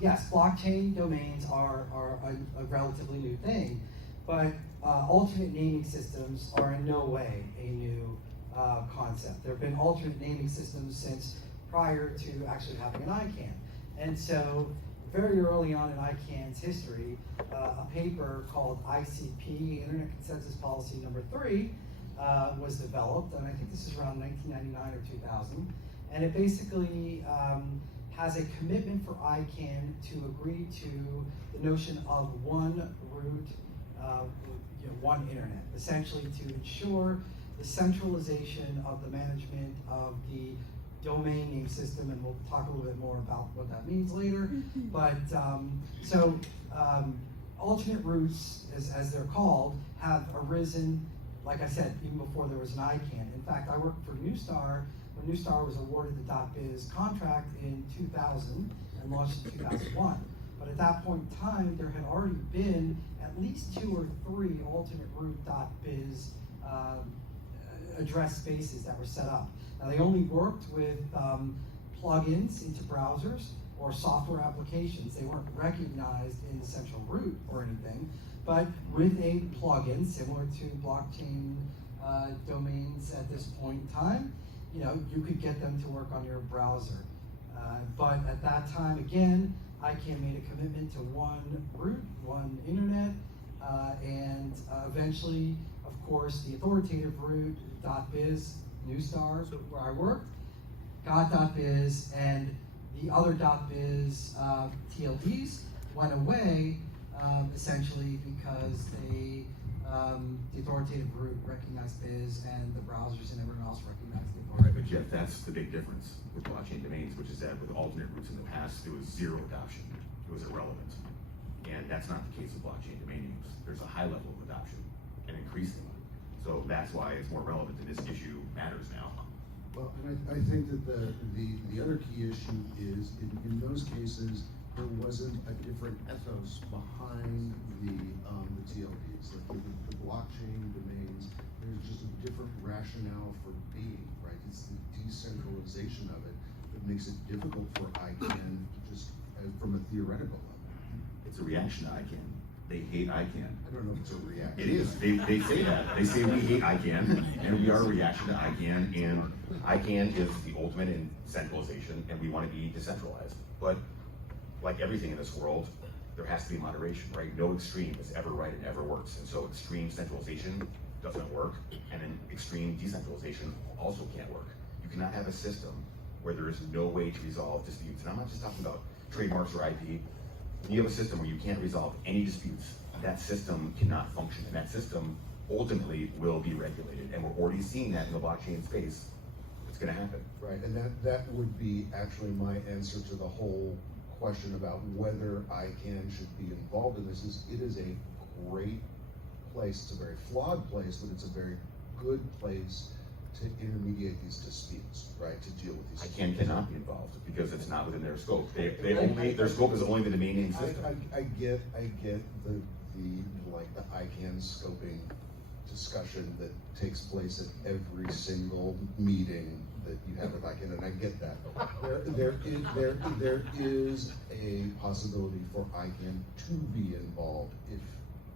yes, blockchain domains are a relatively new thing, but alternate naming systems are in no way a new concept. There have been alternate naming systems since prior to actually having an ICANN. And so very early on in ICANN's history, a paper called ICP, Internet Consensus Policy Number 3, was developed, and I think this is around 1999 or 2000, and it basically has a commitment for ICANN to agree to the notion of one root, one internet, essentially to ensure the centralization of the management of the domain name system, and we'll talk a little bit more about what that means later. But alternate roots, as they're called, have arisen, like I said, even before there was an ICANN. In fact, I worked for Newstar when Newstar was awarded the .biz contract in 2000 and launched in 2001. But at that point in time, there had already been at least 2 or 3 alternate root .biz address spaces that were set up. Now, they only worked with plugins into browsers or software applications. They weren't recognized in the central root or anything, but with a plugin similar to blockchain domains at this point in time, you could get them to work on your browser. But at that time, again, ICANN made a commitment to one root, one internet, and eventually, of course, the authoritative root, .biz, Newstar, where I worked, got .biz, and the other .biz TLDs went away essentially because the authoritative root recognized Biz and the browsers and everyone else recognized the Right, authoritative. but Jeff, that's the big difference with blockchain domains, which is that with alternate roots in the past, there was zero adoption. It was irrelevant. And that's not the case with blockchain domain names. There's a high level of adoption and increasing. So that's why it's more relevant, and this issue matters now. Well, and I think that the other key issue is in those cases there wasn't a different ethos behind the TLDs. Like the blockchain domains, there's just a different rationale for being, right? It's the decentralization of it that makes it difficult for ICANN just from a theoretical level. It's a reaction to ICANN. They hate ICANN. I don't know if it's a reaction. It is. They say that. They say we hate ICANN, and we are a reaction to ICANN, and ICANN is the ultimate in centralization, and we want to be decentralized. But like everything in this world, there has to be moderation, right? No extreme is ever right and ever works. And so extreme centralization doesn't work, and then extreme decentralization also can't work. You cannot have a system where there is no way to resolve disputes. And I'm not just talking about trademarks or IP. When you have a system where you can't resolve any disputes, that system cannot function, and that system ultimately will be regulated. And we're already seeing that in the blockchain space. It's going to happen. Right, and that would be actually my answer to the whole question about whether ICANN should be involved in this. It is a great place. It's a very flawed place, but it's a very good place to intermediate these disputes, right? To deal with these. ICANN cannot be involved because it's not within their scope. Their scope is only the domain name system. I get the ICANN scoping discussion that takes place at every single meeting that you have with ICANN, and I get that. There is a possibility for ICANN to be involved if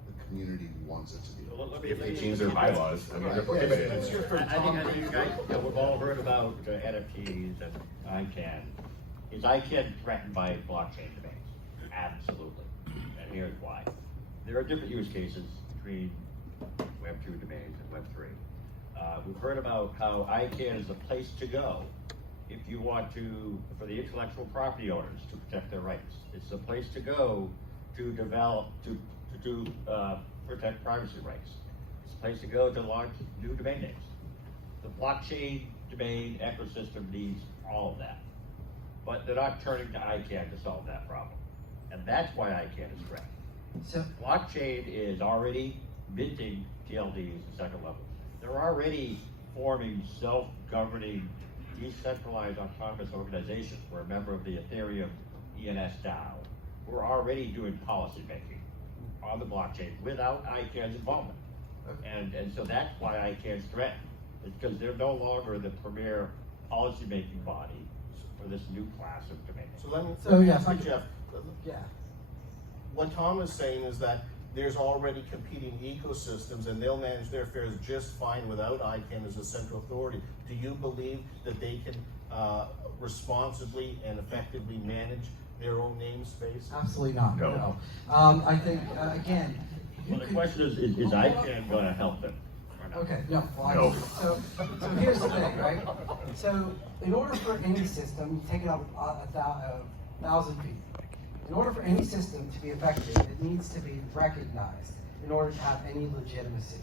the community wants it to be. If they change their bylaws, I mean, they're prohibited. I think guys, we've all heard about NFTs and ICANN. Is ICANN threatened by blockchain domains? Absolutely. And here's why. There are different use cases between Web 2 domains and Web 3. We've heard about how ICANN is a place to go if you want to, for the intellectual property owners to protect their rights. It's a place to go to develop, to protect privacy rights. It's a place to go to launch new domain names. The blockchain domain ecosystem needs all of that. But they're not turning to ICANN to solve that problem. And that's why ICANN is threatened. So, Blockchain is already minting TLDs at second level. They're already forming self-governing, decentralized autonomous organizations. We're a member of the Ethereum ENS DAO. We're already doing policy making on the blockchain without ICANN's involvement. And so that's why ICANN's threatened. It's because they're no longer the premier policy making body for this new class of domain names. So let me yeah, ask you, Jeff, Yeah. what Tom is saying is that there's already competing ecosystems and they'll manage their affairs just fine without ICANN as a central authority. Do you believe that they can responsibly and effectively manage their own namespace? Absolutely not. No. I think, again, you Well, the could- question is ICANN gonna help them? or not? Okay, no. Well, No. So here's the thing, right? So in order for any system, take it up 1,000 feet. In order for any system to be effective, it needs to be recognized in order to have any legitimacy,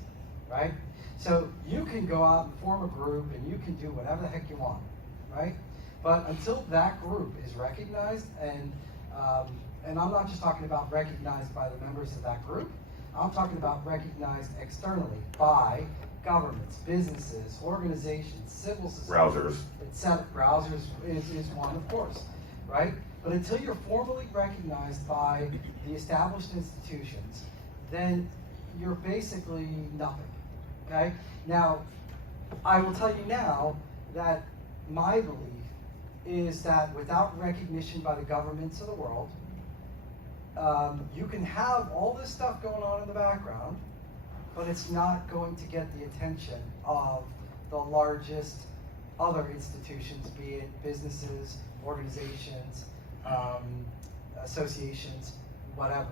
right? So you can go out and form a group and you can do whatever the heck you want, right? But until that group is recognized, and I'm not just talking about recognized by the members of that group, I'm talking about recognized externally by governments, businesses, organizations, civil society. Browsers. Etc. Browsers is one, of course, right? But until you're formally recognized by the established institutions, then you're basically nothing, okay? Now, I will tell you now that my belief is that without recognition by the governments of the world, you can have all this stuff going on in the background, but it's not going to get the attention of the largest other institutions, be it businesses, organizations, associations, whatever.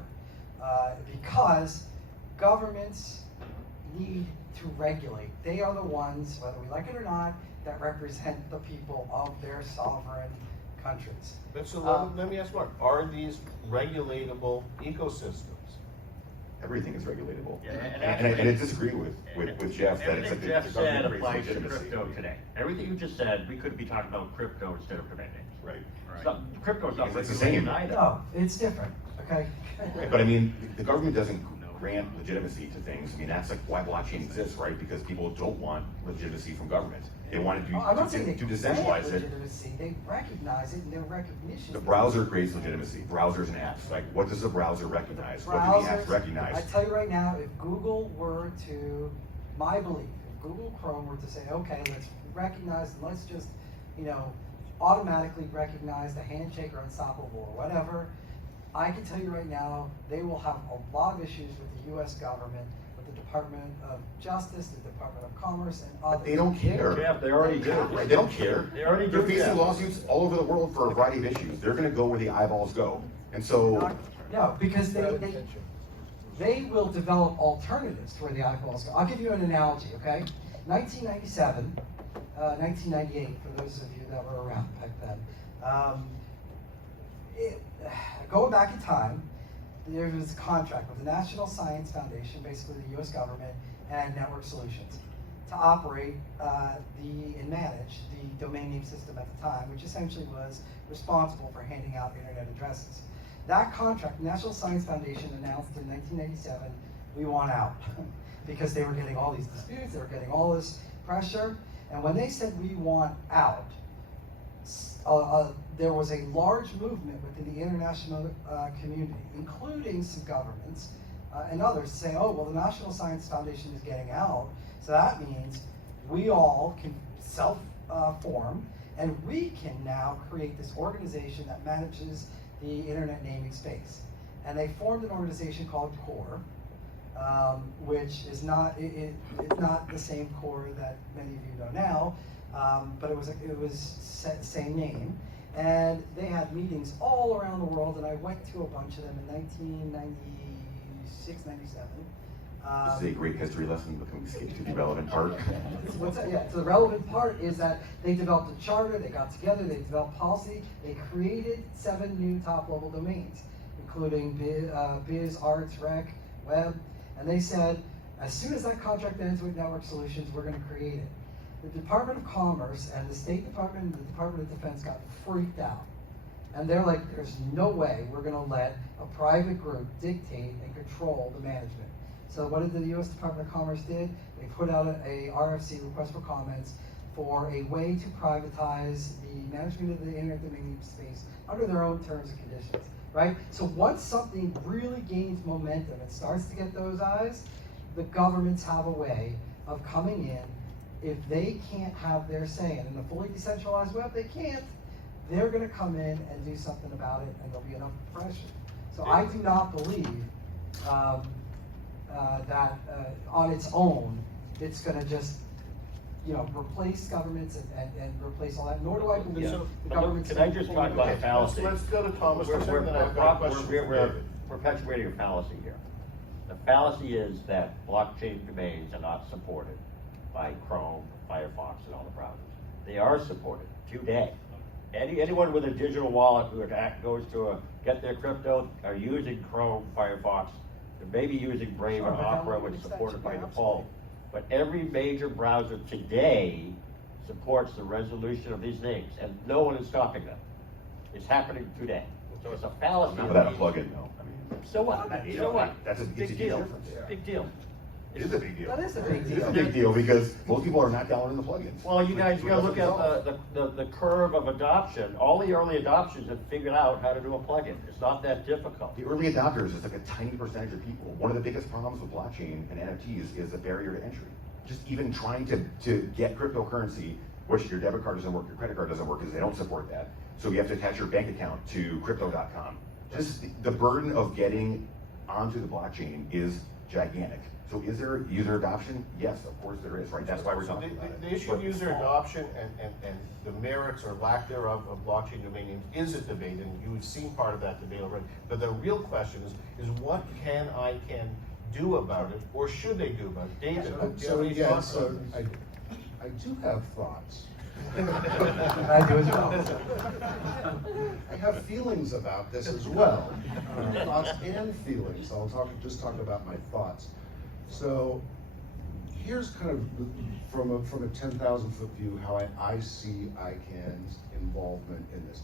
Because governments need to regulate. They are the ones, whether we like it or not, that represent the people of their sovereign countries. So let me ask Mark, are these regulatable ecosystems? Everything is regulatable. Yeah, And I disagree with Jeff that it's like Everything the Jeff government said creates applies to legitimacy. crypto today. Everything you just said, we could be talking about crypto instead of domain names. Right. Crypto's not Because it's the regulated same. either. No, it's different, okay? Right, but I mean, the government doesn't grant legitimacy to things. I mean, that's like why blockchain exists, right? Because people don't want legitimacy from government. They want to I'm not saying they to grant decentralize it. legitimacy, they recognize it, and their recognition. The browser creates legitimacy, browsers and apps. Like, what does the browser recognize? What do the apps Browsers, recognize? I tell you right now, if Google were to, my belief, if Google Chrome were to say, okay, let's recognize, and let's just, automatically recognize the handshake or unstoppable or whatever, I can tell you right now, they will have a lot of issues with the US government, with the Department of Justice, the Department of Commerce, and others. They don't care. Jeff, they already do. Right, they don't care. They already They're do facing that. lawsuits all over the world for a variety of issues. They're gonna go where the eyeballs go. And so, No, because they will develop alternatives to where the eyeballs go. I'll give you an analogy, okay? 1997, 1998, for those of you that were around back then. Going back in time, there was a contract with the National Science Foundation, basically the US government, and Network Solutions to operate and manage the domain name system at the time, which essentially was responsible for handing out internet addresses. That contract, the National Science Foundation announced in 1997, we want out, because they were getting all these disputes, they were getting all this pressure, and when they said we want out, there was a large movement within the international community, including some governments and others, saying, oh, well, the National Science Foundation is getting out, so that means we all can self-form, and we can now create this organization that manages the internet naming space. And they formed an organization called CORE, which is not it's not the same CORE that many of you know now, but it was same name. And they had meetings all around the world, and I went to a bunch of them in 1996, 97. this is a great history lesson, but can we skip to the relevant part? What's that? Yeah, so the relevant part is that they developed a charter, they got together, they developed policy, they created 7 new top-level domains, including biz, arts, rec, web, and they said, as soon as that contract ends with Network Solutions, we're going to create it. The Department of Commerce and the State Department and the Department of Defense got freaked out. And they're like, there's no way we're going to let a private group dictate and control the management. So what did the U.S. Department of Commerce did? They put out a RFC, request for comments, for a way to privatize the management of the internet domain space under their own terms and conditions, right? So once something really gains momentum and starts to get those eyes, the governments have a way of coming in. If they can't have their say, and in the fully decentralized web, they can't, they're gonna come in and do something about it, and there'll be enough pressure. So I do not believe that on its own, it's gonna just, replace governments and replace all that, nor do I believe Yeah. the But government's. can I just talk about a fallacy? Let's go to Thomas We're, first, we're, and then I've got a question for we're David. perpetuating a fallacy here. The fallacy is that blockchain domains are not supported by Chrome, Firefox, and all the browsers. They are supported today. Anyone with a digital wallet who goes to get their crypto are using Chrome, Firefox, they may be using Brave Sure, or but Opera, download which is an supported by extension, default. But every major browser today supports the resolution of these names, and no one is stopping them. It's happening today. So it's a fallacy. Not without a plugin, though. I mean, So what? So what? That's a Big huge deal. difference. Big deal. It is a big deal. That is a big It is deal. a big deal because most people are not downloading the plugins. Well, you guys, you gotta look Which at the curve of adoption. All the early adopters have figured out how to do a plugin. It's not that difficult. The early adopters is like a tiny percentage of people. One of the biggest problems with blockchain and NFTs is a barrier to entry. Just even trying to get cryptocurrency, which your debit card doesn't work, your credit card doesn't work because they don't support that. So you have to attach your bank account to crypto.com. Just the burden of getting onto the blockchain is gigantic. So is there user adoption? Yes, of course there is, right? That's why we're So talking about it. the issue of user adoption and the merits or lack thereof of blockchain domain names is a debate, and you've seen part of that debate already. But the real question is what can ICANN do about it, or should they do about it? David, do you have any thoughts on this? I do have thoughts. I do as well. I have feelings about this as well. Thoughts and feelings. I'll just talk about my thoughts. So here's kind of from a 10,000-foot view how I see ICANN's involvement in this.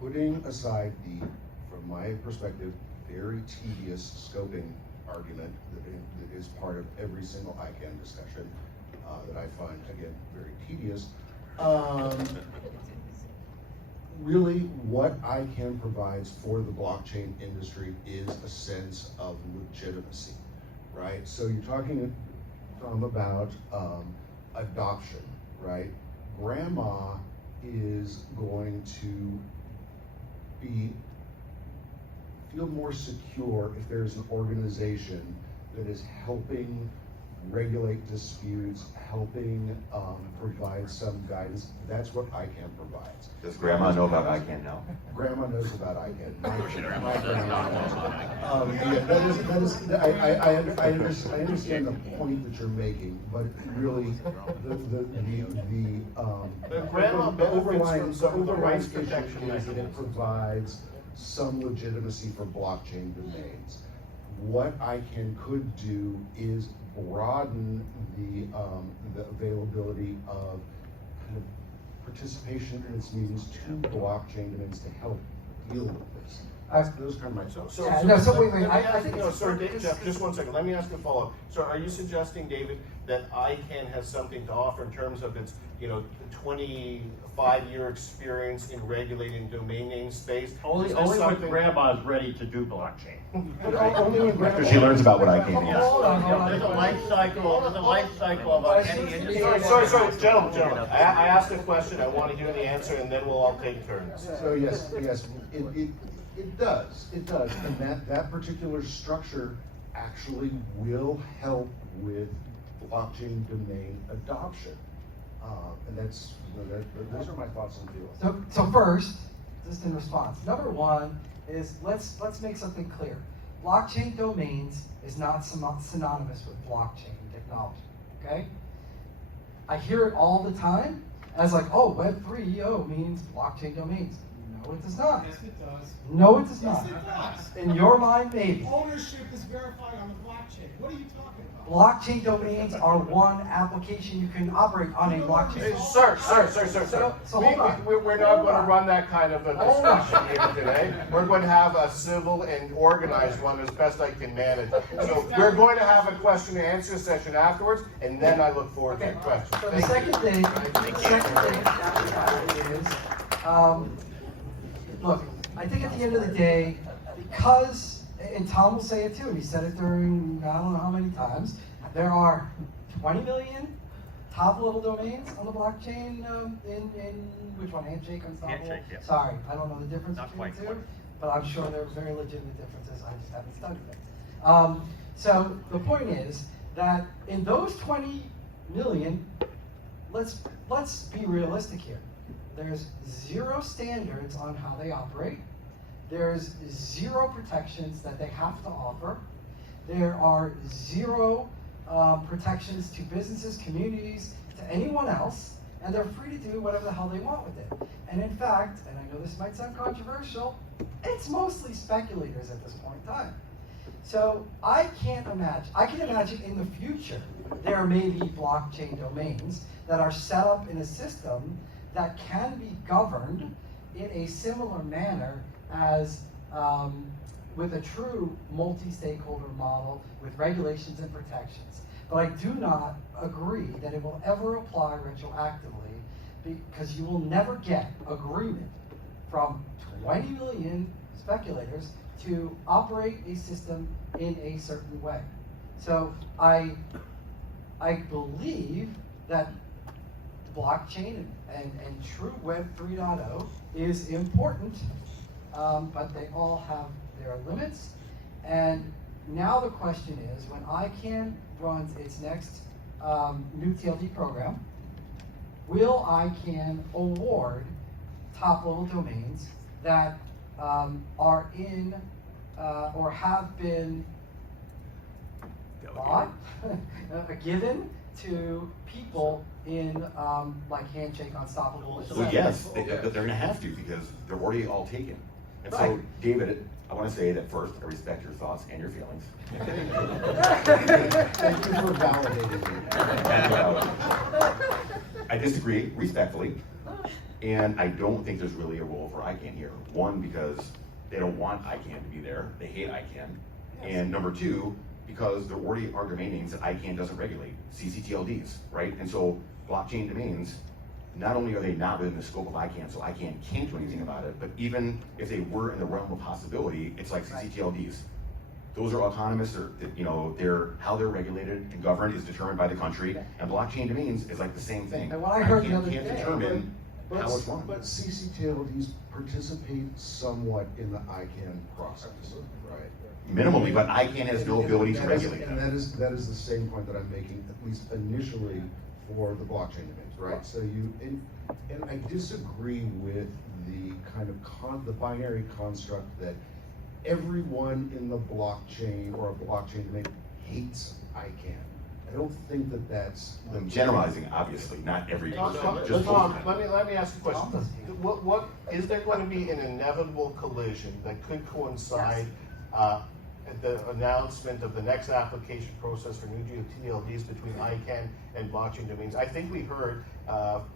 Putting aside the, from my perspective, very tedious scoping argument that is part of every single ICANN discussion that I find, again, very tedious. Really, what ICANN provides for the blockchain industry is a sense of legitimacy, right? So you're talking, Tom, about adoption, right? Grandma is going to feel more secure if there's an organization that is helping regulate disputes, helping provide some guidance. That's what ICANN provides. Does grandma know about ICANN now? Grandma knows about ICANN. My grandma knows. Yeah, I understand the point that you're making, but really Grandma the overlying benefits from some of the rights issue protection is that it provides some legitimacy for blockchain domains. What ICANN could do is broaden the availability of kind of participation in its meetings to blockchain domains to help deal with this. Those kind of my thoughts. Wait, let me I ask- think no, it's. sorry, Jeff, just one second, let me ask a follow-up. So are you suggesting, David, that ICANN has something to offer in terms of its, 25-year experience in regulating domain name space? Only Is this when something- grandma's ready to do blockchain. Only when After she learns about what ICANN is. Hold on. There's a life cycle of any industry. Sorry, gentlemen, I asked a question, I want to hear the answer, and then we'll all take turns. So yes, it does, and that particular structure actually will help with blockchain domain adoption. And those are my thoughts and feelings. So first, just in response, number one is let's make something clear. Blockchain domains is not synonymous with blockchain technology. Okay? I hear it all the time as like, oh, Web 3.0 means blockchain domains. No, it does not. Yes, it does. No, it does not. Yes, it does. In your mind, maybe. Ownership is verified on the blockchain. What are you talking about? Blockchain domains are one application you can operate on a blockchain. Hey, sir. So hold on. We're not Hold going to on. run that kind of a Hold on. discussion here today. We're going to have a civil and organized one as best I can manage. So we're going to have a question and answer session afterwards, and then I look forward to your questions. So the second thing is, look, I think at the end of the day, because, and Tom will say it too, and he said it during, I don't know how many times, there are 20 million top level domains on the blockchain in which one? Handshake, Unstoppable? Handshake, yeah. Sorry, I don't know the difference Not between quite the two, clear. but I'm sure there are very legitimate differences. I just haven't studied it. So the point is that in those 20 million, let's be realistic here. There's zero standards on how they operate. There's zero protections that they have to offer. There are zero protections to businesses, communities, to anyone else, and they're free to do whatever the hell they want with it. And in fact, and I know this might sound controversial, it's mostly speculators at this point in time. So I can imagine in the future, there may be blockchain domains that are set up in a system that can be governed in a similar manner as with a true multi-stakeholder model with regulations and protections. But I do not agree that it will ever apply retroactively because you will never get agreement from 20 million speculators to operate a system in a certain way. So I believe that blockchain and true Web 3.0 is important, but they all have their limits. And now the question is, when ICANN runs its next new TLD program, will ICANN award top-level domains that are in or have been bought, given to people in like Handshake, Unstoppable, So yes, they're gonna have to because they're already all taken. And so, Right. David, I wanna say that first, I respect your thoughts and your feelings. Thank you for validating me. And, I disagree respectfully, and I don't think there's really a role for ICANN here. One, because they don't want ICANN to be there, they hate ICANN. And number two, because there already are domain names that ICANN doesn't regulate, CCTLDs, right? And so blockchain domains, not only are they not within the scope of ICANN, so ICANN can't do anything about it, but even if they were in the realm of possibility, it's like CCTLDs. Those are autonomous, or how they're regulated and governed is determined by the country, and blockchain domains is like the same thing. And what I heard the ICANN other can't day- determine But, how it's run. but CCTLDs participate somewhat in the ICANN process, right? Minimally, but ICANN has no ability to That is- regulate And them. that is the same point that I'm making, at least initially, for the blockchain domains, right? So and I disagree with the kind of the binary construct that everyone in the blockchain or a blockchain domain hates ICANN. I don't think that that's. I'm generalizing, obviously, not every Tom, person, just Tom, most. let me ask you a question. Tom doesn't. What is there going to be an inevitable collision that could coincide at the announcement of the next application process for new TLDs between ICANN and blockchain domains? I think we heard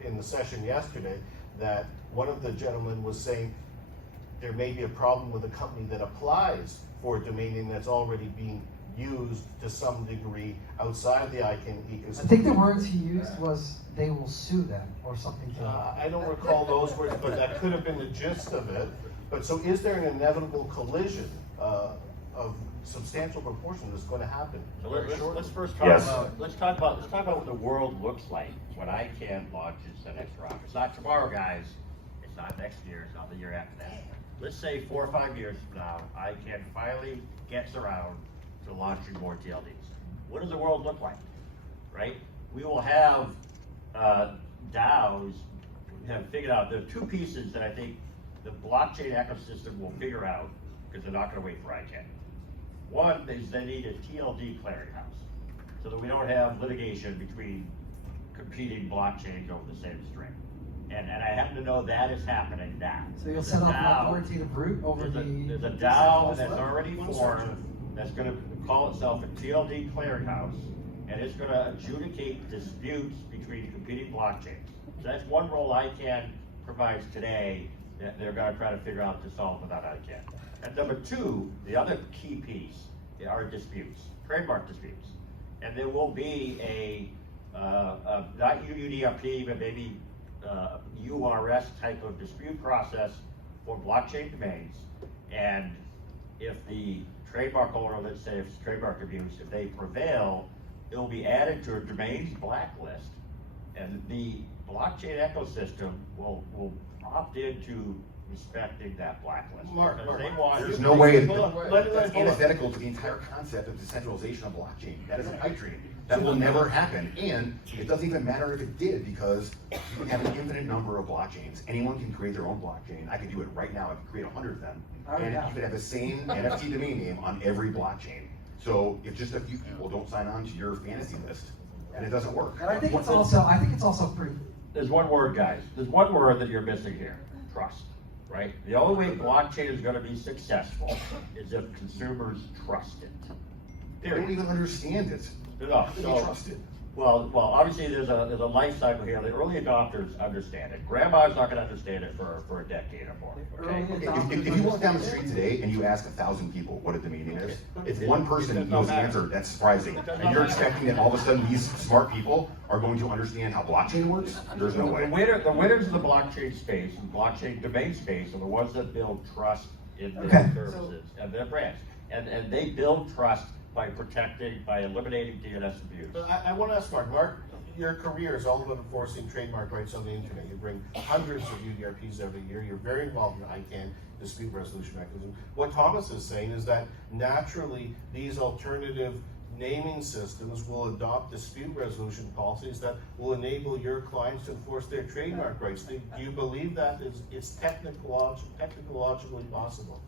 in the session yesterday that one of the gentlemen was saying there may be a problem with a company that applies for a domain name that's already being used to some degree outside the ICANN ecosystem. I think the words he used was they will sue them or something to that. I don't recall those words, but that could have been the gist of it. But so is there an inevitable collision of substantial proportion that's going to happen? So very shortly? let's first talk Yes. about, let's talk about what the world looks like when ICANN launches the next round. It's not tomorrow, guys. It's not next year, it's not the year after that. Let's say 4 or 5 years from now, ICANN finally gets around to launching more TLDs. What does the world look like, right? We will have DAOs have figured out, there are two pieces that I think the blockchain ecosystem will figure out because they're not gonna wait for ICANN. One is they need a TLD clearinghouse so that we don't have litigation between competing blockchains over the same string. And I happen to know that is happening now. So you'll The set up an DAO authoritative route over there's the. a DAO that's web? already formed, that's gonna call itself a TLD clearinghouse, and it's gonna adjudicate disputes between competing blockchains. So that's one role ICANN provides today, that they're gonna try to figure out to solve without ICANN. And number two, the other key piece are disputes, trademark disputes. And there will be not UDRP, but maybe URS type of dispute process for blockchain domains. And if the trademark owner, let's say if it's trademark abuse, if they prevail, it will be added to a domains blacklist And the blockchain ecosystem will opt into respecting that blacklist. Mark, because Mark, they want. There's no way, Hold on, let- that's hold on. antithetical to the entire concept of decentralization of blockchain. That is a pipe dream. That will never happen, and it doesn't even matter if it did, because you can have an infinite number of blockchains. Anyone can create their own blockchain. I could do it right now. I could create 100 of them, and you could have the same NFT domain name on every blockchain. So if just a few people don't sign on to your fantasy list, then it doesn't work. And I think it's also pretty. There's one word, guys. There's one word that you're missing here. Trust, right? The only way blockchain is gonna be successful is if consumers trust it. They don't even understand it. No, How can so- they trust it? Well, obviously there's a life cycle here. The early adopters understand it. Grandma's not gonna understand it for a decade or more, okay? Early If you walk down the street today and you ask 1,000 people what the meaning is, if one person knows the answer, that's surprising. And you're expecting that all of a sudden these smart people are going to understand how blockchain works? There's no way. The winners of the blockchain space and blockchain domain space are the ones that build trust in their Okay, services and their brands. And they build trust by eliminating DNS abuse. But I want to ask Mark, your career is all about enforcing trademark rights on the internet. You bring hundreds of UDRPs every year. You're very involved in ICANN dispute resolution mechanism. What Thomas is saying is that naturally these alternative naming systems will adopt dispute resolution policies that will enable your clients to enforce their trademark rights. Do you believe that it's technologically possible?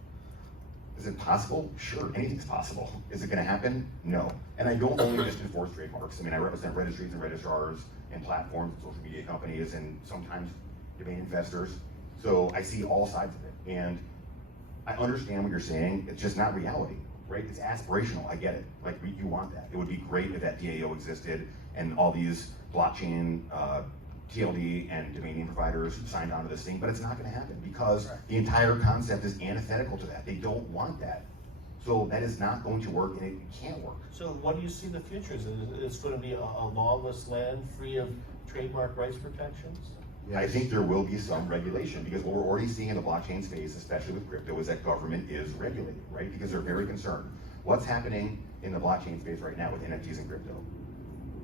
Is it possible? Sure, anything's possible. Is it gonna happen? No. And I don't only just enforce trademarks. I mean, I represent registries and registrars and platforms and social media companies and sometimes domain investors. So I see all sides of it. And I understand what you're saying. It's just not reality, right? It's aspirational. I get it. Like, you want that. It would be great if that DAO existed and all these blockchain, TLD and domain name providers signed on to this thing, but it's not gonna happen because the entire concept is antithetical to that. They don't want that. So that is not going to work, and it can't work. So what do you see the future is? It's going to be a lawless land free of trademark rights protections? I think there will be some regulation, because what we're already seeing in the blockchain space, especially with crypto, is that government is regulating, right? Because they're very concerned. What's happening in the blockchain space right now with NFTs and crypto?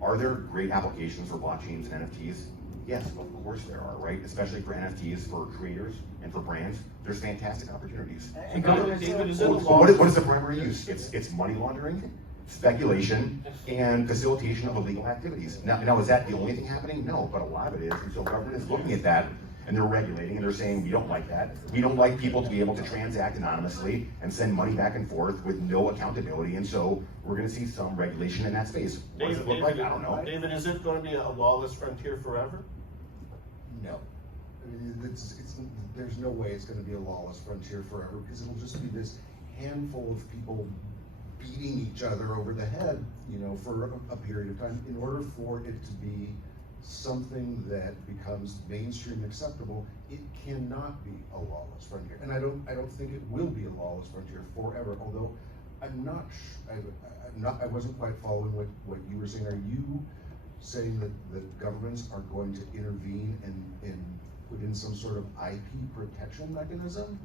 Are there great applications for blockchains and NFTs? Yes, of course there are, right? Especially for NFTs, for creators and for brands, there's fantastic opportunities. And government, David, is it a What law? is the primary use? It's money laundering, speculation, and facilitation of illegal activities. Now, is that the only thing happening? No, but a lot of it is, and so government is looking at that, and they're regulating, and they're saying, we don't like that. We don't like people to be able to transact anonymously and send money back and forth with no accountability, and so we're gonna see some regulation in that space. What does it look like? I don't know. David, is it going to be a lawless frontier forever? No. I mean, there's no way it's gonna be a lawless frontier forever, because it'll just be this handful of people beating each other over the head, for a period of time, in order for it to be something that becomes mainstream acceptable. It cannot be a lawless frontier, and I don't think it will be a lawless frontier forever, although I wasn't quite following what you were saying. Are you saying that governments are going to intervene and put in some sort of IP protection mechanism?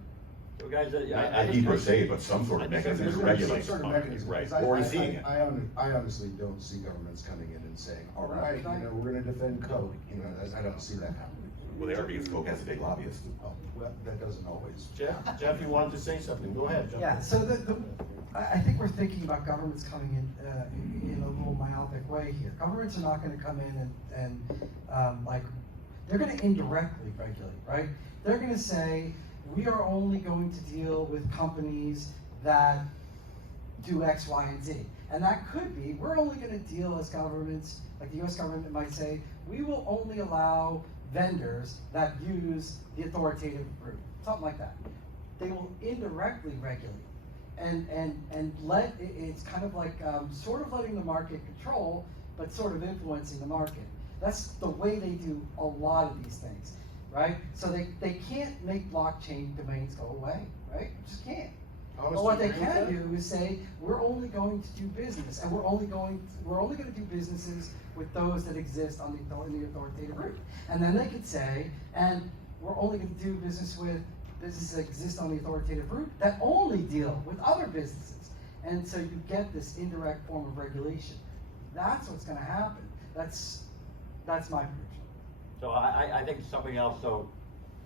So guys, Not IP per se, but some sort of mechanism to Some regulate. sort of mechanism. Right, Because we're already seeing it. I honestly don't see governments coming in and saying, all right, we're gonna defend Coke, I don't see that happening. Well, they are, because Coke has a big lobbyist. Oh, well, that doesn't always. Jeff, you wanted to say something, go ahead, Jeff. Yeah, so I think we're thinking about governments coming in a little myopic way here. Governments are not gonna come in and they're gonna indirectly regulate, right? They're gonna say, we are only going to deal with companies that do X, Y, and Z. And that could be, we're only gonna deal as governments, like the US government might say, we will only allow vendors that use the authoritative route, something like that. They will indirectly regulate. And it's kind of like sort of letting the market control, but sort of influencing the market. That's the way they do a lot of these things, right? So they can't make blockchain domains go away, right? Just can't. But what they can do is say, we're only going to do business, and we're only going to do businesses with those that exist on the authoritative route. And then they could say, and we're only going to do business with businesses that exist on the authoritative route that only deal with other businesses. And so you get this indirect form of regulation. That's what's going to happen. That's my prediction. So I think something else, so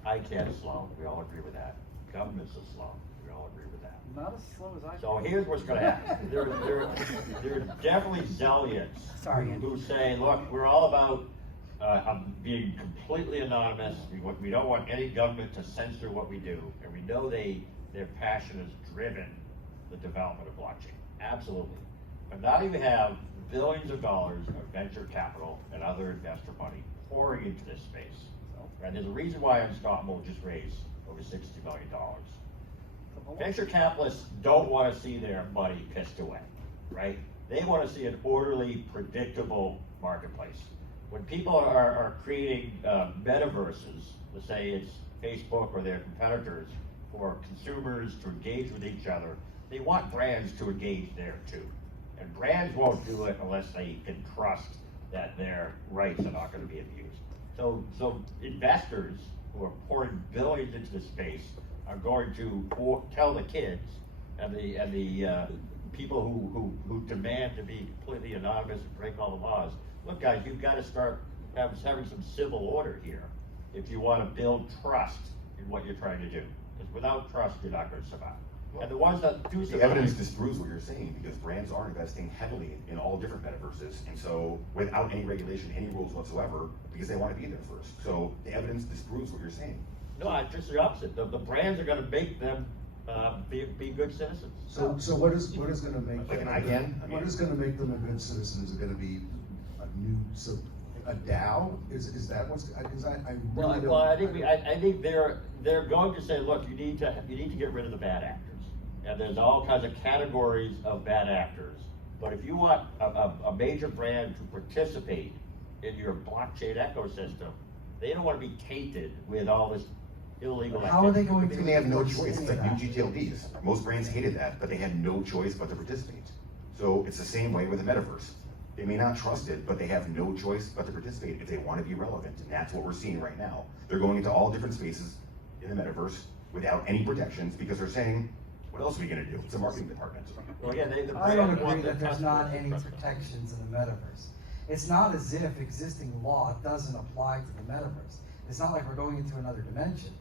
ICANN is slow, we all agree with that. Governments are slow, we all agree with that. Not as slow as I. So here's what's gonna happen. There are definitely zealots Sorry, who say, look, we're all about being completely anonymous. We don't want any government to censor what we do. And we know their passion has driven the development of blockchain. Absolutely. But now you have billions of dollars of venture capital and other investor money pouring into this space. And there's a reason why Unstoppable just raised over $60 million. Venture capitalists don't want to see their money pissed away, right? They want to see an orderly, predictable marketplace. When people are creating metaverses, let's say it's Facebook or their competitors, for consumers to engage with each other, they want brands to engage there too. And brands won't do it unless they can trust that their rights are not going to be abused. So investors who are pouring billions into the space are going to tell the kids and the people who demand to be completely anonymous and break all the laws, look guys, you've got to start having some civil order here if you want to build trust in what you're trying to do. Because without trust, you're not going to survive. And the ones that do The survive. evidence disproves what you're saying, because brands are investing heavily in all different metaverses, and so without any regulation, any rules whatsoever, because they want to be there first. So the evidence disproves what you're saying. No, just the opposite. The brands are going to make them be good citizens. So what is gonna make? Like an ICANN? What is gonna make them a good citizen? Is it gonna be a DAO? Is that what's, because I really don't. Well, I think they're going to say, look, you need to get rid of the bad actors. And there's all kinds of categories of bad actors. But if you want a major brand to participate in your blockchain ecosystem, they don't want to be tainted with all this illegal activity. How are they going to? They have no choice. It's like enforce new GTLDs. Most brands hated that, but they had no choice but to participate. So it's the same way with the metaverse. They may not trust it, but they have no choice but to participate if they want to be relevant. And that's what we're seeing right now. They're going into all different spaces in the metaverse without any protections, because they're saying, what else are we going to do? It's a marketing department. Well, yeah, the I don't brands agree want their that there's not customers any to trust them. protections in the metaverse. It's not as if existing law doesn't apply to the metaverse. It's not like we're going into another dimension,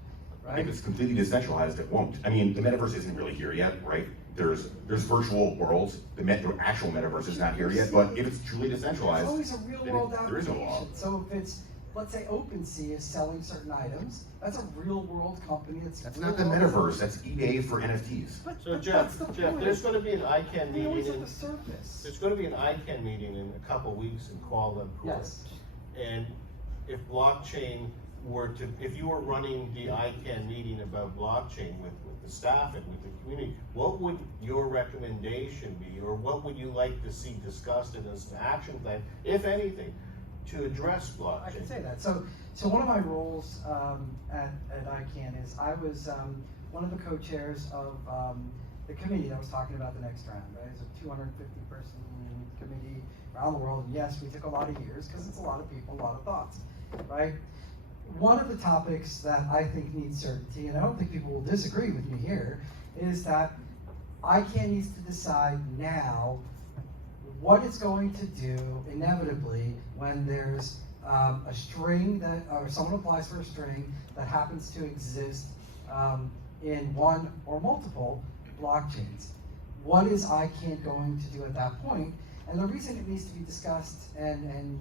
right? If it's completely decentralized, it won't. I mean, the metaverse isn't really here yet, right? There's virtual worlds. The actual metaverse is not here yet, but if it's truly decentralized, It's always a real then world there is no law. application. So if it's, let's say OpenSea is selling certain items, that's a real world company. That's not the metaverse, that's eBay for NFTs. So Jeff, there's gonna be an ICANN They always meeting at the surface. there's gonna be an ICANN meeting in a couple weeks in Kuala Lumpur. Yes. And if blockchain if you were running the ICANN meeting about blockchain with the staff and with the community, what would your recommendation be, or what would you like to see discussed in this action plan, if anything, to address blockchain? I can say that. So one of my roles at ICANN is I was one of the co-chairs of the committee that was talking about the next round, right? It's a 250-person committee around the world. And yes, we took a lot of years because it's a lot of people, a lot of thoughts, right? One of the topics that I think needs certainty, and I don't think people will disagree with me here, is that ICANN needs to decide now what it's going to do inevitably when there's a string that, or someone applies for a string that happens to exist in one or multiple blockchains. What is ICANN going to do at that point? And the reason it needs to be discussed and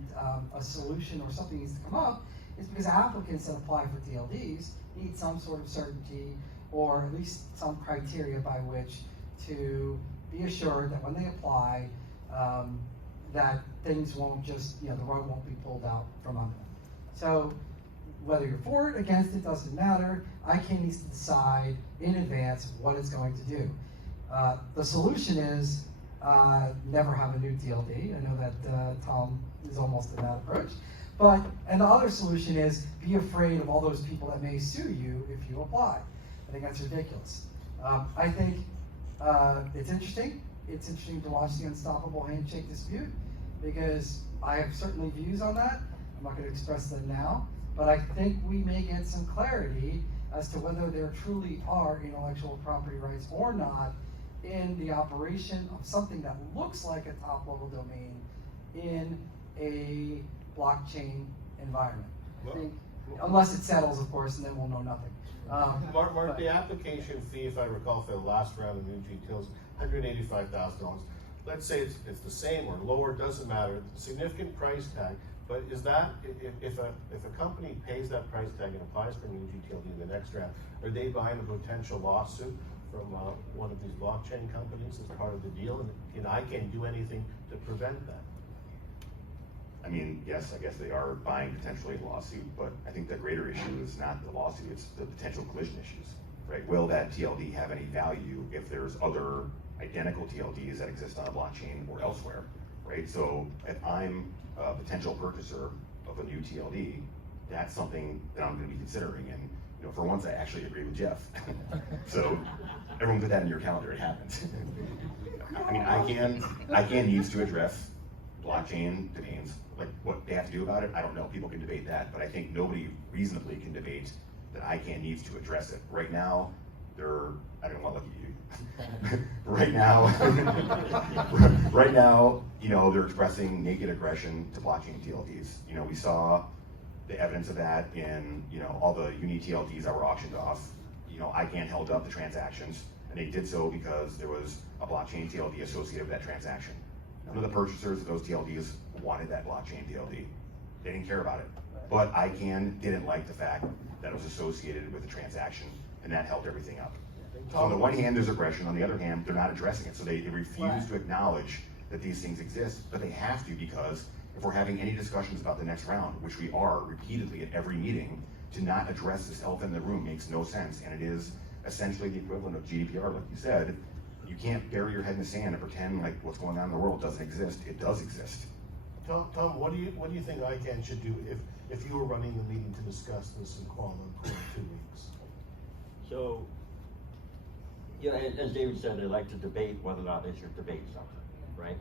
a solution or something needs to come up is because applicants that apply for TLDs need some sort of certainty or at least some criteria by which to be assured that when they apply, that things won't just, the rug won't be pulled out from under them. So whether you're for it, against it, doesn't matter. ICANN needs to decide in advance what it's going to do. The solution is never have a new TLD. I know that Tom is almost in that approach. And the other solution is be afraid of all those people that may sue you if you apply. I think that's ridiculous. I think it's interesting. It's interesting to watch the unstoppable handshake dispute because I have certainly views on that. I'm not going to express them now, but I think we may get some clarity as to whether there truly are intellectual property rights or not in the operation of something that looks like a top-level domain in a blockchain environment. Well, Unless it settles, of course, and then we'll know nothing. Mark, the application fee, if I recall, for the last round of new GTO is $185,000. Let's say it's the same or lower, doesn't matter, significant price tag, but is that, if a company pays that price tag and applies for new GTLD in the next round, are they buying a potential lawsuit from one of these blockchain companies as part of the deal? And can ICANN do anything to prevent that? I mean, yes, I guess they are buying potentially a lawsuit, but I think the greater issue is not the lawsuit, it's the potential collision issues, right? Will that TLD have any value if there's other identical TLDs that exist on a blockchain or elsewhere, right? So if I'm a potential purchaser of a new TLD, that's something that I'm gonna be considering. And for once, I actually agree with Jeff. So everyone put that in your calendar, it happens. I mean, ICANN needs to address blockchain domains. Like what they have to do about it, I don't know. People can debate that, but I think nobody reasonably can debate that ICANN needs to address it. Right now, I don't want to look at you. Right now, they're expressing naked aggression to blockchain TLDs. We saw the evidence of that in, all the uni TLDs that were auctioned off. ICANN held up the transactions, and they did so because there was a blockchain TLD associated with that transaction. None of the purchasers of those TLDs wanted that blockchain TLD. They didn't care about it. But ICANN didn't like the fact that it was associated with the transaction, and that held everything up. So on the one hand, there's aggression. On the other hand, they're not addressing it. So they refuse to acknowledge that these things exist, but they have to, because if we're having any discussions about the next round, which we are repeatedly at every meeting, to not address this elephant in the room makes no sense. And it is essentially the equivalent of GDPR, like you said. You can't bury your head in the sand and pretend like what's going on in the world doesn't exist. It does exist. Tom, what do you think ICANN should do if you were running the meeting to discuss this in Kuala Lumpur in 2 weeks? So, as David said, they like to debate whether or not they should debate something, right?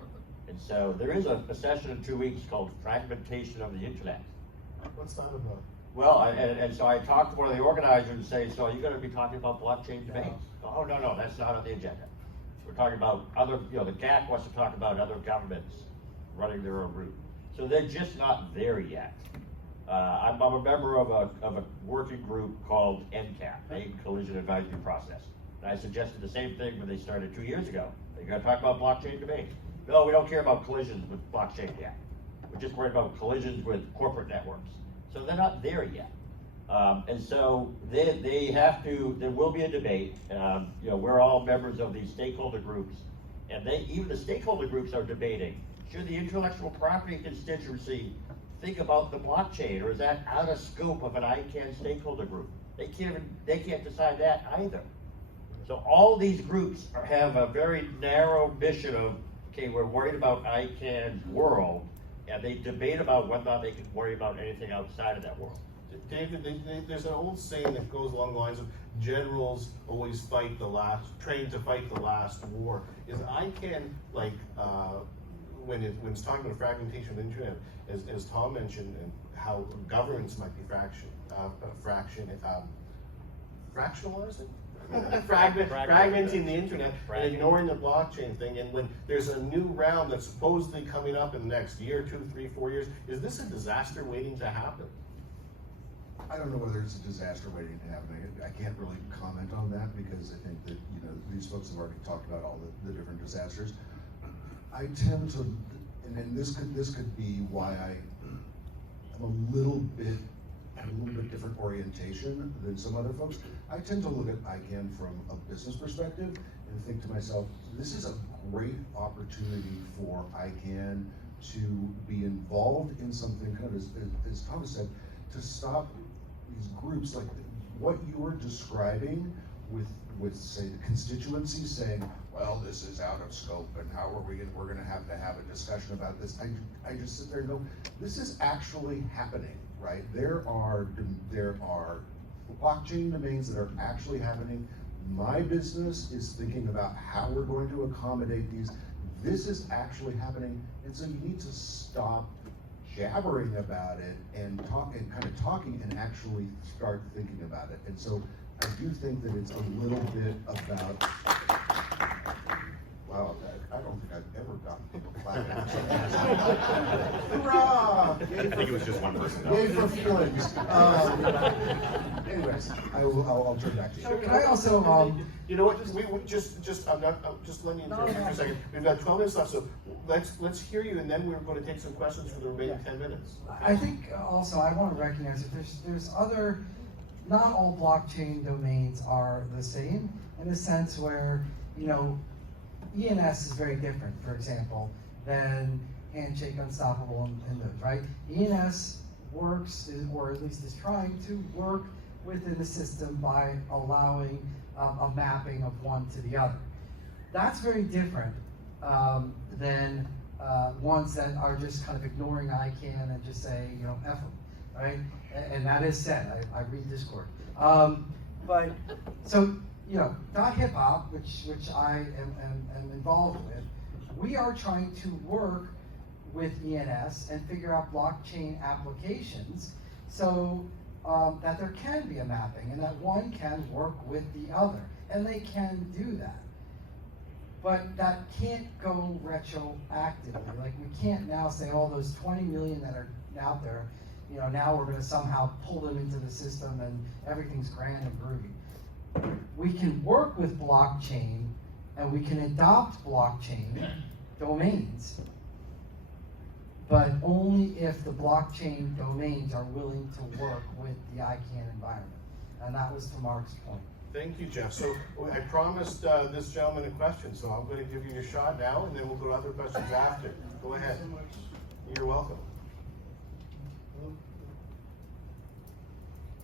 And so there is a session in 2 weeks called Fragmentation of the Internet. What's that about? Well, and so I talked to one of the organizers and say, so are you gonna be talking about blockchain domains? Oh, no, that's not on the agenda. We're talking about other, the GAC wants to talk about other governments running their own route. So they're just not there yet. I'm a member of a working group called NCAP, Name Collision Advisory Process. And I suggested the same thing when they started 2 years ago. They're gonna talk about blockchain domains. No, we don't care about collisions with blockchain yet. We're just worried about collisions with corporate networks. So they're not there yet. And so they have to, there will be a debate. We're all members of these stakeholder groups, and even the stakeholder groups are debating, should the intellectual property constituency think about the blockchain, or is that out of scope of an ICANN stakeholder group? They can't decide that either. So all these groups have a very narrow mission of, okay, we're worried about ICANN's world, and they debate about whether or not they can worry about anything outside of that world. David, there's an old saying that goes along the lines of generals always trained to fight the last war. Is ICANN when it's talking about fragmentation of the internet, as Tom mentioned, and how governments might be fractionalizing? Fragmenting the internet and ignoring the blockchain thing, and when there's a new round that's supposedly coming up in the next year, 2, 3, 4 years, is this a disaster waiting to happen? I don't know whether it's a disaster waiting to happen. I can't really comment on that because I think that, these folks have already talked about all the different disasters. I tend to, and this could be why I am a little bit different orientation than some other folks. I tend to look at ICANN from a business perspective and think to myself, this is a great opportunity for ICANN to be involved in something, kind of as Thomas said, to stop these groups like what you were describing with say the constituency saying, well, this is out of scope and how are we're gonna have a discussion about this. I just sit there and go, this is actually happening, right? There are blockchain domains that are actually happening. My business is thinking about how we're going to accommodate these. This is actually happening, and so you need to stop jabbering about it and talking and actually start thinking about it. And so I do think that it's a little bit about, wow, I don't think I've ever gotten people clapping for something. Hurrah! I think it was just one person. Yay for feelings. Anyways, I'll turn back to you. Can I also, You know what, we I'm just letting you interrupt for a second. We've got 12 minutes left, so let's hear you, and then we're going to take some questions for the remaining 10 minutes. I think also I want to recognize that there's other, not all blockchain domains are the same in the sense where, you know, ENS is very different, for example, than Handshake, Unstoppable, and those, right? ENS works, or at least is trying to work within the system by allowing a mapping of one to the other. That's very different than ones that are just kind of ignoring ICANN and just say, you know, F them, right? And that is said, I read Discord. But, so, you know, .hip hop, which I am involved with, we are trying to work with ENS and figure out blockchain applications so that there can be a mapping and that one can work with the other, and they can do that. But that can't go retroactively. Like, we can't now say, oh, those 20 million that are out there, you know, now we're going to somehow pull them into the system and everything's grand and groovy. We can work with blockchain and we can adopt blockchain domains, but only if the blockchain domains are willing to work with the ICANN environment. And that was to Mark's point. Thank you, Jeff. So I promised this gentleman a question, so I'm going to give you your shot now, and then we'll go to other questions after. Go ahead. Thank you so much. You're welcome.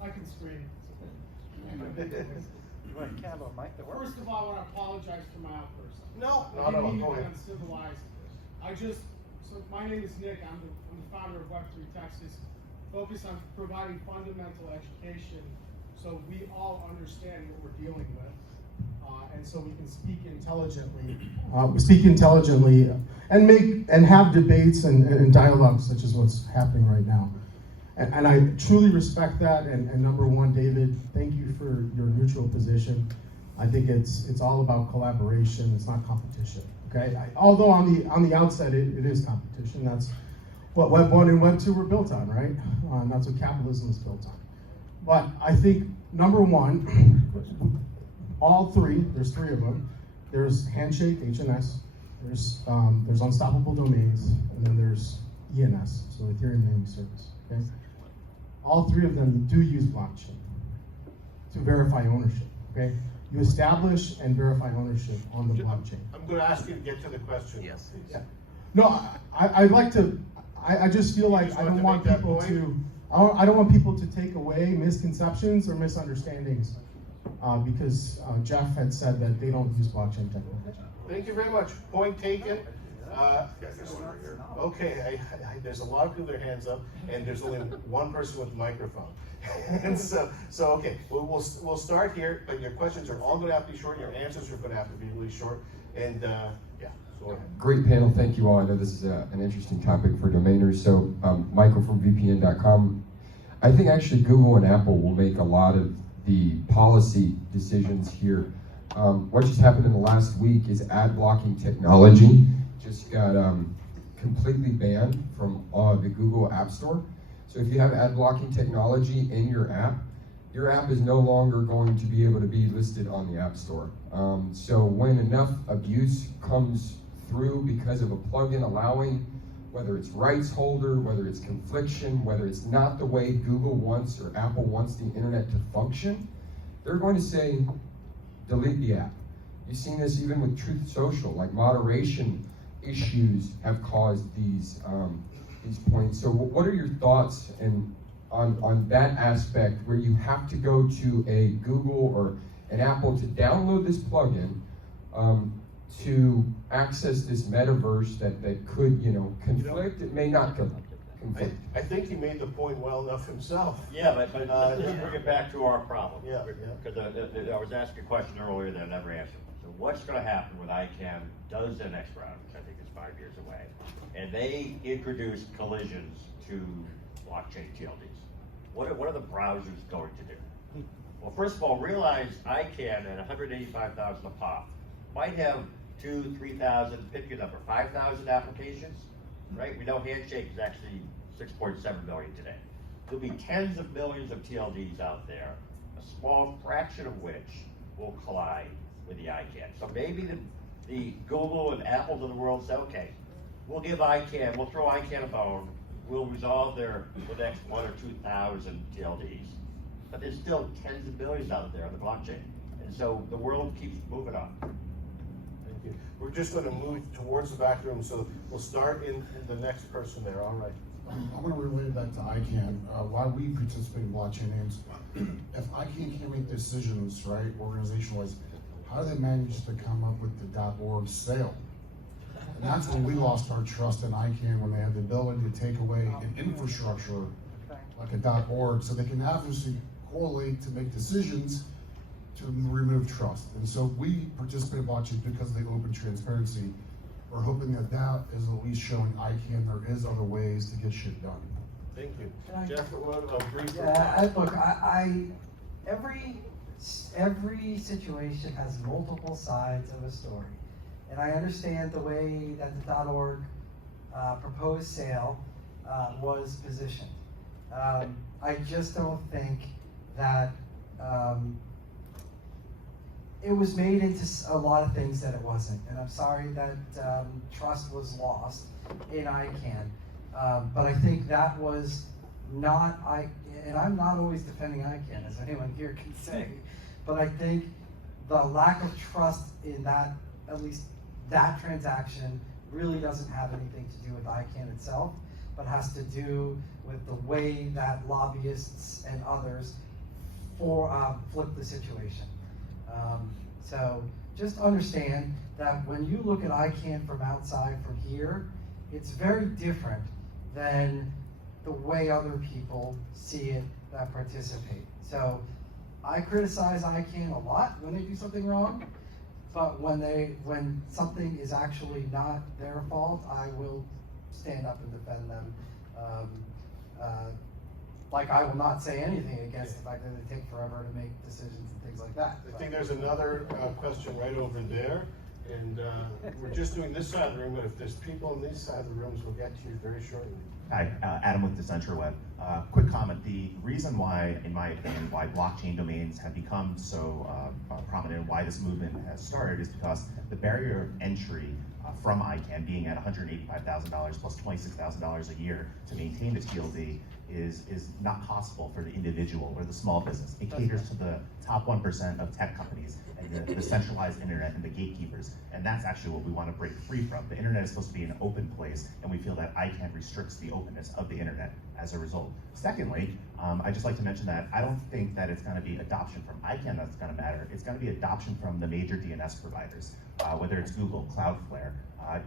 I can scream. You want a candle mic that works? First of all, I want to apologize for my outburst. No, I didn't mean to go be ahead. uncivilized. So my name is Nick. I'm the founder of Web3 Texas, focused on providing fundamental education so we all understand what we're dealing with, and so we can speak intelligently. And have debates and dialogues such as what's happening right now. And I truly respect that. And number one, David, thank you for your neutral position. I think it's all about collaboration. It's not competition. Okay. Although on the outset it is competition. That's what Web 1 and Web 2 were built on, right? That's what capitalism is built on. But I think number one, all three. There's three of them. There's Handshake, HNS. There's Unstoppable Domains, and then there's ENS, so Ethereum Naming Service. Okay. All three of them do use blockchain to verify ownership. Okay. You establish and verify ownership on the blockchain. I'm going to ask you to get to the question. Yes. Yeah. No, I'd like to. I just feel like I don't want people to. I don't want people to take away misconceptions or misunderstandings because Jeff had said that they don't use blockchain technology. Thank you very much. Point taken. Okay, there's a lot of people with their hands up, and there's only one person with a microphone. And so okay, we'll start here, but your questions are all going to have to be short. Your answers are going to have to be really short. And yeah, go ahead. Great panel, thank you all. I know this is an interesting topic for domainers. So Michael from VPN.com. I think actually Google and Apple will make a lot of the policy decisions here. What just happened in the last week is ad blocking technology just got completely banned from the Google App Store. So if you have ad blocking technology in your app is no longer going to be able to be listed on the App Store. So when enough abuse comes through because of a plugin allowing, whether it's rights holder, whether it's confliction, whether it's not the way Google wants or Apple wants the internet to function, they're going to say, delete the app. You've seen this even with Truth Social, like moderation issues have caused these points. So what are your thoughts on that aspect where you have to go to a Google or an Apple to download this plugin to access this metaverse that could, conflict? It may not conflict. I think he made the point well enough himself. Yeah, but let's bring it back to our problem. Yeah. Because I was asking a question earlier that I never answered. So what's going to happen when ICANN does the next round, which I think is 5 years away, and they introduce collisions to blockchain TLDs? What are the browsers going to do? Well, first of all, realize ICANN at 185,000 a pop might have 2,000, 3,000, pick your number, 5,000 applications. right? We know Handshake is actually 6.7 million today. There'll be tens of millions of TLDs out there, a small fraction of which will collide with the ICANN. So maybe the Google and Apples of the world say, okay, we'll give ICANN, we'll throw ICANN a bone, we'll resolve the next 1,000 or 2,000 TLDs. But there's still tens of billions out there on the blockchain. And so the world keeps moving on. Thank you. We're just gonna move towards the back room, so we'll start in the next person there, all right. I'm gonna relate it back to ICANN, why we participate in blockchain names. If ICANN can't make decisions, right, organization-wise, how do they manage to come up with the .org sale? And that's when we lost our trust in ICANN, when they had the ability to take away an infrastructure like a .org, so they can obviously correlate to make decisions to remove trust. And so we participate in blockchain because of the open transparency. We're hoping that that is at least showing ICANN there is other ways to get shit done. Thank you. Can I- Jeff, a brief. Yeah, look, every situation has multiple sides of a story. And I understand the way that the .org proposed sale was positioned. I just don't think that it was made into a lot of things that it wasn't. And I'm sorry that trust was lost in ICANN. But I think that was not, and I'm not always defending ICANN, as anyone here can say, but I think the lack of trust in that, at least that transaction, really doesn't have anything to do with ICANN itself, but has to do with the way that lobbyists and others flip the situation. So just understand that when you look at ICANN from outside, from here, it's very different than the way other people see it that participate. So I criticize ICANN a lot when they do something wrong, but when something is actually not their fault, I will stand up and defend them. Like I will not say anything against the fact that they take forever to make decisions and things like that. I think there's another question right over there, and we're just doing this side of the room, but if there's people on this side of the rooms, we'll get to you very shortly. Hi, Adam with the CenterWeb. Quick comment, the reason why, in my opinion, why blockchain domains have become so prominent and why this movement has started is because the barrier of entry from ICANN being at $185,000 plus $26,000 a year to maintain the TLD is not possible for the individual or the small business. It caters to the top 1% of tech companies and the centralized internet and the gatekeepers. And that's actually what we want to break free from. The internet is supposed to be an open place, and we feel that ICANN restricts the openness of the internet as a result. Secondly, I'd just like to mention that I don't think that it's going to be adoption from ICANN that's going to matter. It's going to be adoption from the major DNS providers, whether it's Google, Cloudflare,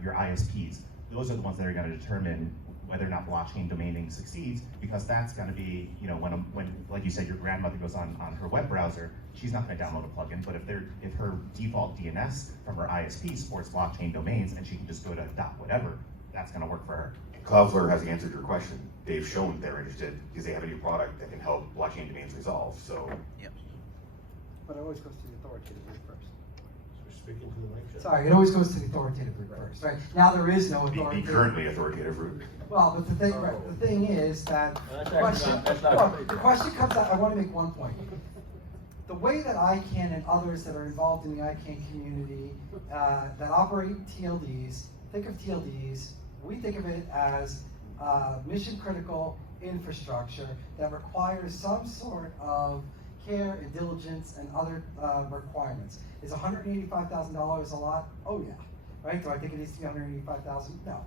your ISPs. Those are the ones that are going to determine whether or not blockchain domaining succeeds, because that's going to be, you know, when like you said, your grandmother goes on her web browser, she's not going to download a plugin, but if her default DNS from her ISP supports blockchain domains and she can just go to .whatever, that's going to work for her. Cloudflare has answered your question. They've shown they're interested because they have a new product that can help blockchain domains resolve. So, But it always goes to the authoritative route first. We're speaking to the mic, Jeff. Sorry, it always goes to the authoritative route first, right? Now there is no the authoritative. currently authoritative route. Well, but the thing is that That's the question, actually not well, true. the question comes out, I want to make one point. The way that ICANN and others that are involved in the ICANN community that operate TLDs, think of TLDs, we think of it as mission critical infrastructure that requires some sort of care and diligence and other requirements. Is $185,000 a lot? Oh yeah, right? Do I think it needs to be $185,000? No.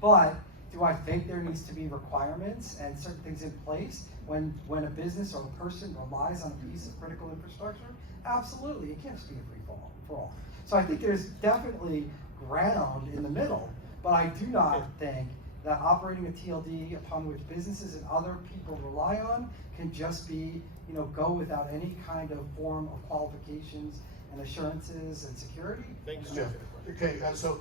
But do I think there needs to be requirements and certain things in place when a business or a person relies on a piece of critical infrastructure? Absolutely, it can't just be a free for all. So I think there's definitely ground in the middle, but I do not think that operating a TLD upon which businesses and other people rely on can just be, you know, go without any kind of form of qualifications and assurances and security. Thanks, Jeff. Okay, so,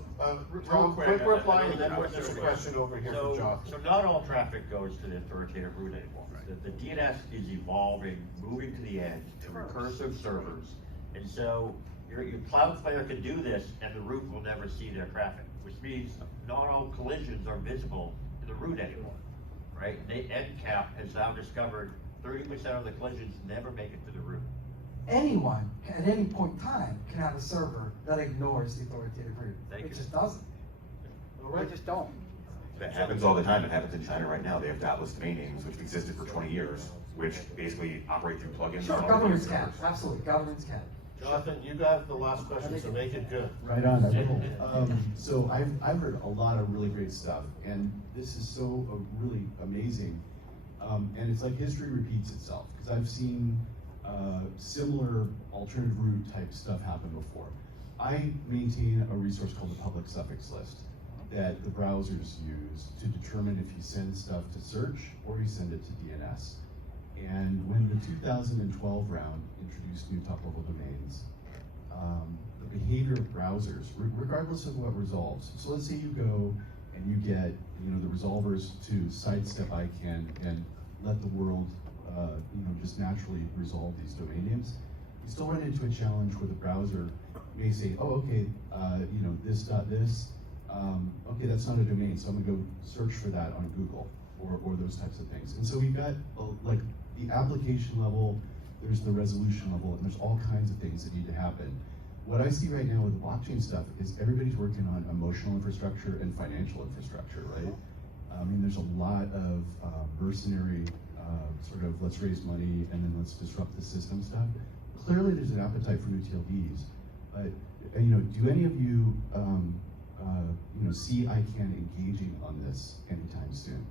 Real quick reply, and then then there's a question over here for John. So not all traffic goes to the authoritative route anymore. The DNS is evolving, moving to the edge, to recursive servers. And so Your Cloudflare can do this and the root will never see their traffic, which means not all collisions are visible in the root anymore, right? NCAP has now discovered 30% of the collisions never make it to the root. Anyone, at any point in time, can have a server that ignores the authoritative root. Thank It you. just doesn't. They just don't. That happens all the time. It happens in China right now. They have dotless domain names, which existed for 20 years, which basically operate through plugins. Sure, on all governments the can, servers. absolutely, governments can. Jonathan, you got the last question, so make it good. Right on, I will. So I've heard a lot of really great stuff, and this is so really amazing. And it's like history repeats itself, because I've seen similar alternative route type stuff happen before. I maintain a resource called the public suffix list that the browsers use to determine if you send stuff to search or you send it to DNS. And when the 2012 round introduced new top-level domains, the behavior of browsers, regardless of what resolves. So let's say you go and you get, the resolvers to sidestep ICANN and let the world, just naturally resolve these domain names. You still run into a challenge where the browser may say, oh, okay, this, okay, that's not a domain, so I'm gonna go search for that on Google or those types of things. And so we've got like the application level, there's the resolution level, and there's all kinds of things that need to happen. What I see right now with the blockchain stuff is everybody's working on emotional infrastructure and financial infrastructure, right? I mean, there's a lot of mercenary sort of let's raise money and then let's disrupt the system stuff. Clearly, there's an appetite for new TLDs, but do any of you see ICANN engaging on this anytime soon?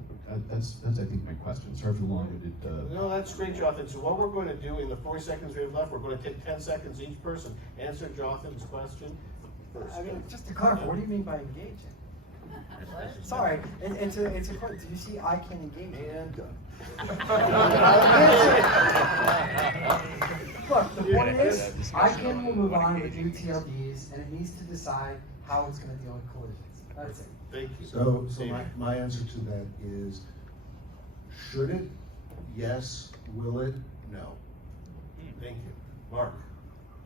That's I think my question. Sorry for the long-winded. No, that's great, Jonathan. So what we're going to do in the 40 seconds we have left, we're going to take 10 seconds each person, answer Jonathan's question first. I mean, just to clarify, what do you mean by engaging? Sorry, it's important. Do you see ICANN engaging? And done. Look, the point is, ICANN will move on with new TLDs, and it needs to decide how it's going to deal with collisions. That's it. Thank you. So my answer to that is, should it? Yes. Will it? No. Thank you. Mark.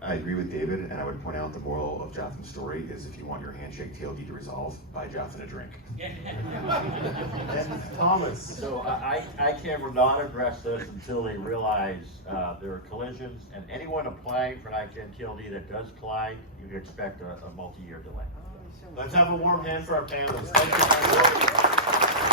I agree with David, and I would point out the moral of Jonathan's story is if you want your handshake TLD to resolve, buy Jonathan a drink. And Thomas. So ICANN will not address this until they realize there are collisions, and anyone applying for an ICANN TLD that does collide, you can expect a multi-year delay. Let's have a warm hand for our panelists. Thank you.